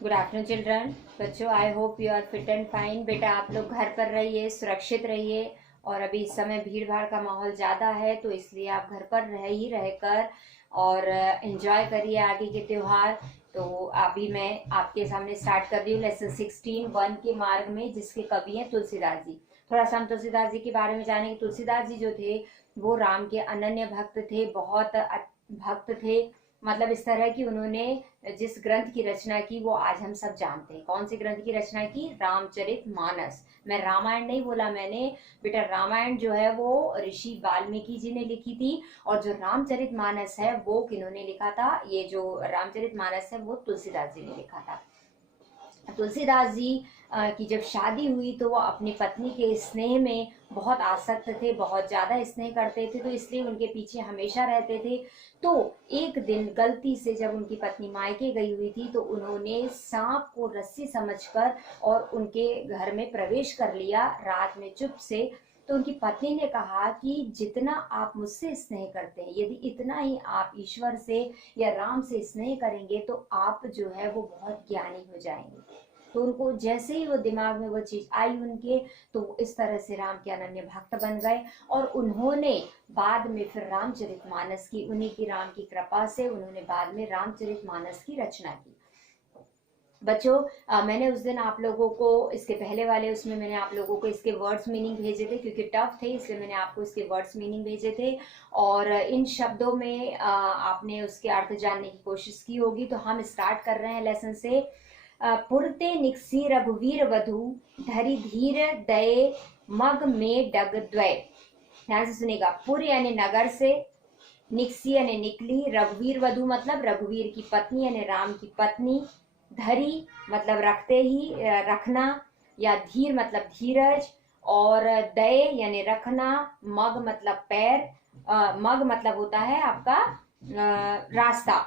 Good afternoon children. बच्चों, I hope you are fit and fine. बेटा, आप लोग घर पर रहिए, सुरक्षित रहिए। और अभी इस समय भीड़ भाड़ का माहौल ज़्यादा है, तो इसलिए आप घर पर रहकर और एंजॉय करिए आगे के त्योहार। तो अभी मैं आपके सामने स्टार्ट कर रही हूँ लेसन 16 वन के मार्ग में, जिसके कवि हैं तुलसीदास जी। थोड़ा सा हम तुलसीदास जी के बारे में जानेंगे। तुलसीदास जी जो थे वो राम के अनन्य भक्त थे, बहुत भक्त थे। मतलब इस तरह की उन्होंने जिस ग्रंथ की रचना की वो आज हम सब जानते हैं। कौन से ग्रंथ की रचना की? रामचरितमानस। मैं रामायण नहीं बोला मैंने, बेटा। रामायण जो है वो ऋषि वाल्मीकि जी ने लिखी थी, और जो रामचरितमानस है वो किन्होंने लिखा था? ये जो रामचरितमानस है वो तुलसीदास जी ने लिखा था। तुलसीदास जी की जब शादी हुई तो वो अपनी पत्नी के स्नेह में बहुत आसक्त थे, बहुत ज़्यादा स्नेह करते थे, तो इसलिए उनके पीछे हमेशा रहते थे। तो एक दिन गलती से जब उनकी पत्नी मायके गई हुई थी तो उन्होंने सांप को रस्सी समझकर और उनके घर में प्रवेश कर लिया रात में चुप से। तो उनकी पत्नी ने कहा कि जितना आप मुझसे स्नेह करते हैं, यदि इतना ही आप ईश्वर से या राम से स्नेह करेंगे तो आप जो है वो बहुत ज्ञानी हो जाएंगे। तो उनको जैसे ही वो दिमाग में वो चीज आई उनके, तो इस तरह से राम के अनन्य भक्त बन गए। और उन्होंने बाद में फिर रामचरितमानस की, उन्हीं की राम की कृपा से उन्होंने बाद में रामचरितमानस की रचना की। बच्चों, मैंने उस दिन आप लोगों को इसके पहले वाले उसमें मैंने आप लोगों को इसके वर्ड्स मीनिंग भेजे थे, क्योंकि टफ थे इसलिए मैंने आपको इसके वर्ड्स मीनिंग भेजे थे। और इन शब्दों में आपने उसके अर्थ जानने की कोशिश की होगी। तो हम स्टार्ट कर रहे हैं लेसन से। पुरते निकसी रघुवीर वधु, धरि धीर दये मग में डग द्वय। ध्यान से सुनेगा। पुर यानी नगर से, निकसी यानी निकली, रघुवीर वधु मतलब रघुवीर की पत्नी यानी राम की पत्नी, धरी मतलब रखते ही, रखना, या धीर मतलब धीरज, और दये यानी रखना, मग मतलब पैर, मग मतलब होता है आपका रास्ता,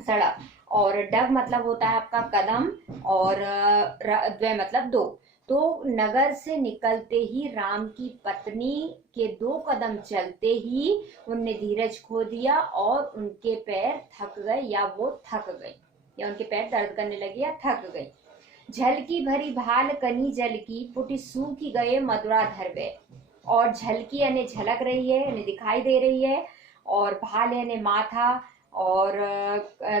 सड़क, और डग मतलब होता है आपका कदम, और द्वय मतलब दो। तो नगर से निकलते ही राम की पत्नी के 2 कदम चलते ही उनने धीरज खो दिया और उनके पैर थक गए, या वो थक गई, या उनके पैर दर्द करने लगे या थक गई। झलकी भरी भाल कनी जल की, पुटि सूखी गए मधुरा धरवे। और झलकी यानी झलक रही है, यानी दिखाई दे रही है, और भाल यानी माथा, और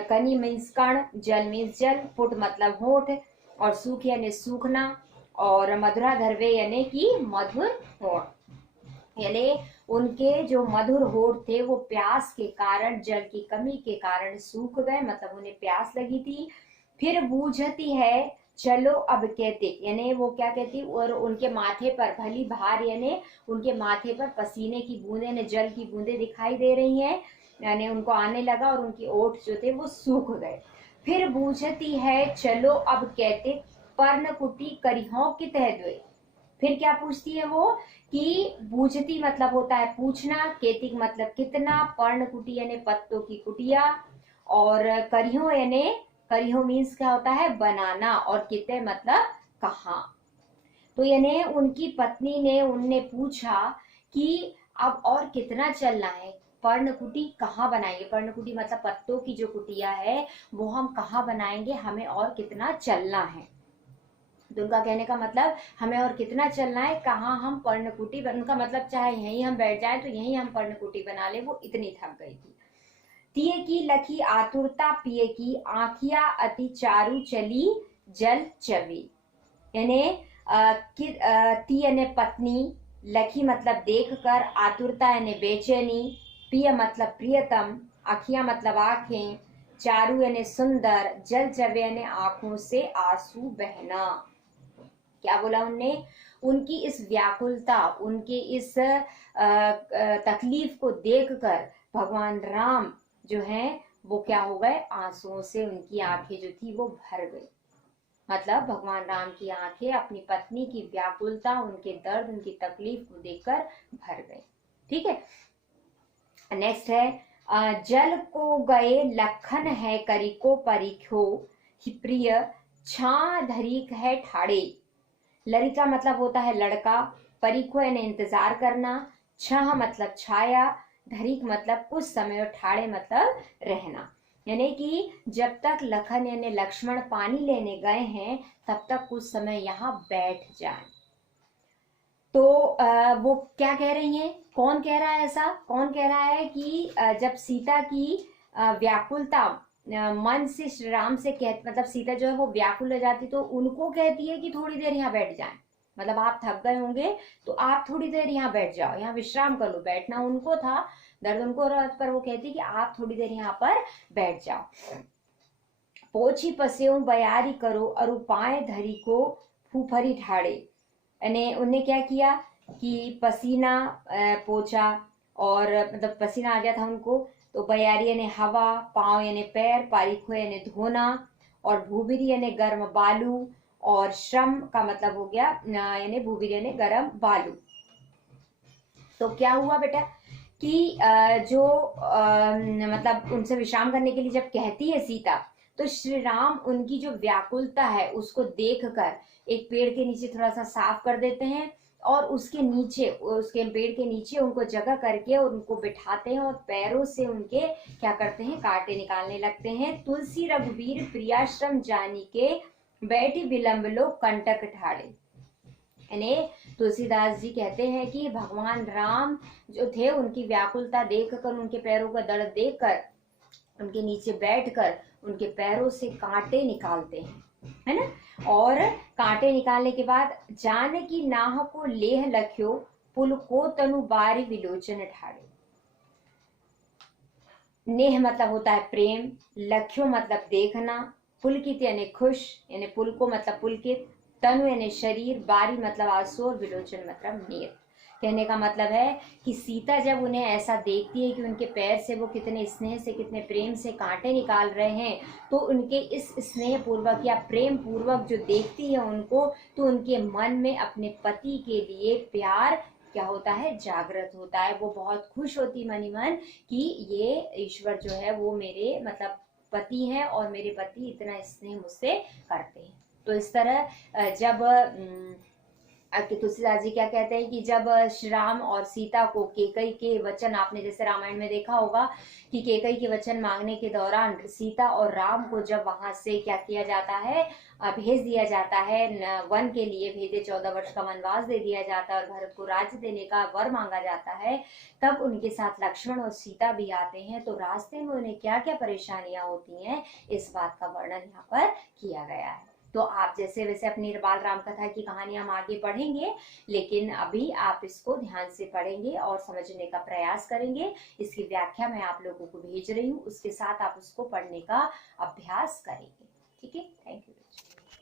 कनी मीन्स कण, जल मीन्स जल, पुट मतलब होठ, और सूख यानी सूखना, और मधुरा धरवे यानी कि मधुर होठ। यानी उनके जो मधुर होठ थे वो प्यास के कारण, जल की कमी के कारण सूख गए, मतलब उन्हें प्यास लगी थी। फिर बूझती है चलो अब कहते, यानी वो क्या कहती, और उनके माथे पर भली भार, यानी उनके माथे पर पसीने की बूंदें ने जल की बूंदें दिखाई दे रही हैं, यानी उनको आने लगा और उनकी ओठ जो थे वो सूख गए। फिर बूझती है चलो अब कहते, पर्णकुटी करिहों की तह द्वे। फिर क्या पूछती है वो कि बूझती मतलब होता है पूछना, केतिक मतलब कितना, पर्णकुटी यानी पत्तों की कुटिया, और करियो यानी, करियो मीन्स क्या होता है बनाना, और किते मतलब कहाँ। तो यानी उनकी पत्नी ने उनने पूछा कि अब और कितना चलना है, पर्णकुटी कहाँ बनाएंगे। पर्णकुटी मतलब पत्तों की जो कुटिया है वो हम कहाँ बनाएंगे, हमें और कितना चलना है। तो उनका कहने का मतलब हमें और कितना चलना है, कहाँ हम पर्णकुटी, उनका मतलब चाहे यहीं हम बैठ जाएं तो यहीं हम पर्णकुटी बना ले, वो इतनी थक गई थी। तिये की लखी आतुरता पिए की, आंखिया अति चारु चली जल चवी। यानी ती यानी पत्नी, लखी मतलब देख कर, आतुरता यानी बेचैनी, प्रिय मतलब प्रियतम, आखियां मतलब आंखें, चारु यानी सुंदर, जल चवे यानी आंखों से आंसू बहना। क्या बोला उनने? उनकी इस व्याकुलता, उनके इस तकलीफ को देखकर भगवान राम जो हैं वो क्या हो गए, आंसुओं से उनकी आंखें जो थी वो भर गई। मतलब भगवान राम की आंखें अपनी पत्नी की व्याकुलता, उनके दर्द, उनकी तकलीफ को देखकर भर गई। ठीक है, नेक्स्ट है जल को गए लखन है करिको परिख्यो, ही प्रिय छा धरीक है ठाड़े। लड़का मतलब होता है लड़का, परिखो यानी इंतजार करना, छह मतलब छाया, धरीक मतलब कुछ समय, और ठाड़े मतलब रहना। यानी कि जब तक लखन यानी लक्ष्मण पानी लेने गए हैं तब तक कुछ समय यहाँ बैठ जाए। तो वो क्या कह रही हैं, कौन कह रहा है ऐसा, कौन कह रहा है कि जब सीता की व्याकुलता मन से श्री राम से कह, मतलब सीता जो है वो व्याकुल हो जाती तो उनको कहती है कि थोड़ी देर यहाँ बैठ जाएं, मतलब आप थक गए होंगे तो आप थोड़ी देर यहाँ बैठ जाओ, यहाँ विश्राम कर लो। बैठना उनको था, दर्द उनको हो रहा, पर वो कहती कि आप थोड़ी देर यहाँ पर बैठ जाओ। पोछी पसेऊ बयारी करो और उपाय धरी को फूफरी ठाड़े, यानी उनने क्या किया कि पसीना पोछा, और मतलब पसीना आ गया था उनको, तो बयारी यानी हवा, पाँव यानी पैर, पारीखो यानी धोना, और भूबिरी यानी गर्म बालू, और श्रम का मतलब हो गया यानी भूबिरी यानी गर्म बालू। तो क्या हुआ बेटा कि जो मतलब उनसे विश्राम करने के लिए जब कहती है सीता, तो श्री राम उनकी जो व्याकुलता है उसको देखकर एक पेड़ के नीचे थोड़ा सा साफ कर देते हैं, और उसके नीचे, उसके पेड़ के नीचे उनको जगह करके और उनको बिठाते हैं, और पैरों से उनके क्या करते हैं, कांटे निकालने लगते हैं। तुलसी रघुवीर प्रियाश्रम जानी के बैठी विलंब लो कंटक ठाड़े, यानी तुलसीदास जी कहते हैं कि भगवान राम जो थे उनकी व्याकुलता देखकर, उनके पैरों का दर्द देखकर उनके नीचे बैठकर उनके पैरों से कांटे निकालते हैं, है ना। और कांटे निकालने के बाद जानकी नाह को लेह लख्यो पुल को तनु बारी विलोचन ठाड़े। नेह मतलब होता है प्रेम, लख्यो मतलब देखना, पुलकित यानी खुश, यानी पुल को मतलब पुलकित, तनु यानी शरीर, बारी मतलब आंसू, और विलोचन मतलब नेत्र। कहने का मतलब है कि सीता जब उन्हें ऐसा देखती है कि उनके पैर से वो कितने स्नेह से, कितने प्रेम से कांटे निकाल रहे हैं, तो उनके इस स्नेह पूर्वक या प्रेम पूर्वक जो देखती है उनको, तो उनके मन में अपने पति के लिए प्यार क्या होता है, जागृत होता है। वो बहुत खुश होती मनी मन कि ये ईश्वर जो है वो मेरे मतलब पति हैं, और मेरे पति इतना स्नेह मुझसे करते हैं। तो इस तरह जब तुलसीदास जी क्या कहते हैं कि जब श्री राम और सीता को केकई के वचन, आपने जैसे रामायण में देखा होगा कि केकई के वचन मांगने के दौरान सीता और राम को जब वहां से क्या किया जाता है, भेज दिया जाता है, वन के लिए भेजे, 14 वर्ष का वनवास दे दिया जाता है और भरत को राज्य देने का वर मांगा जाता है, तब उनके साथ लक्ष्मण और सीता भी आते हैं। तो रास्ते में उन्हें क्या क्या परेशानियां होती हैं, इस बात का वर्णन यहाँ पर किया गया है। तो आप जैसे वैसे अपनी बाल राम कथा की कहानी हम आगे पढ़ेंगे, लेकिन अभी आप इसको ध्यान से पढ़ेंगे और समझने का प्रयास करेंगे। इसकी व्याख्या मैं आप लोगों को भेज रही हूँ, उसके साथ आप उसको पढ़ने का अभ्यास करेंगे।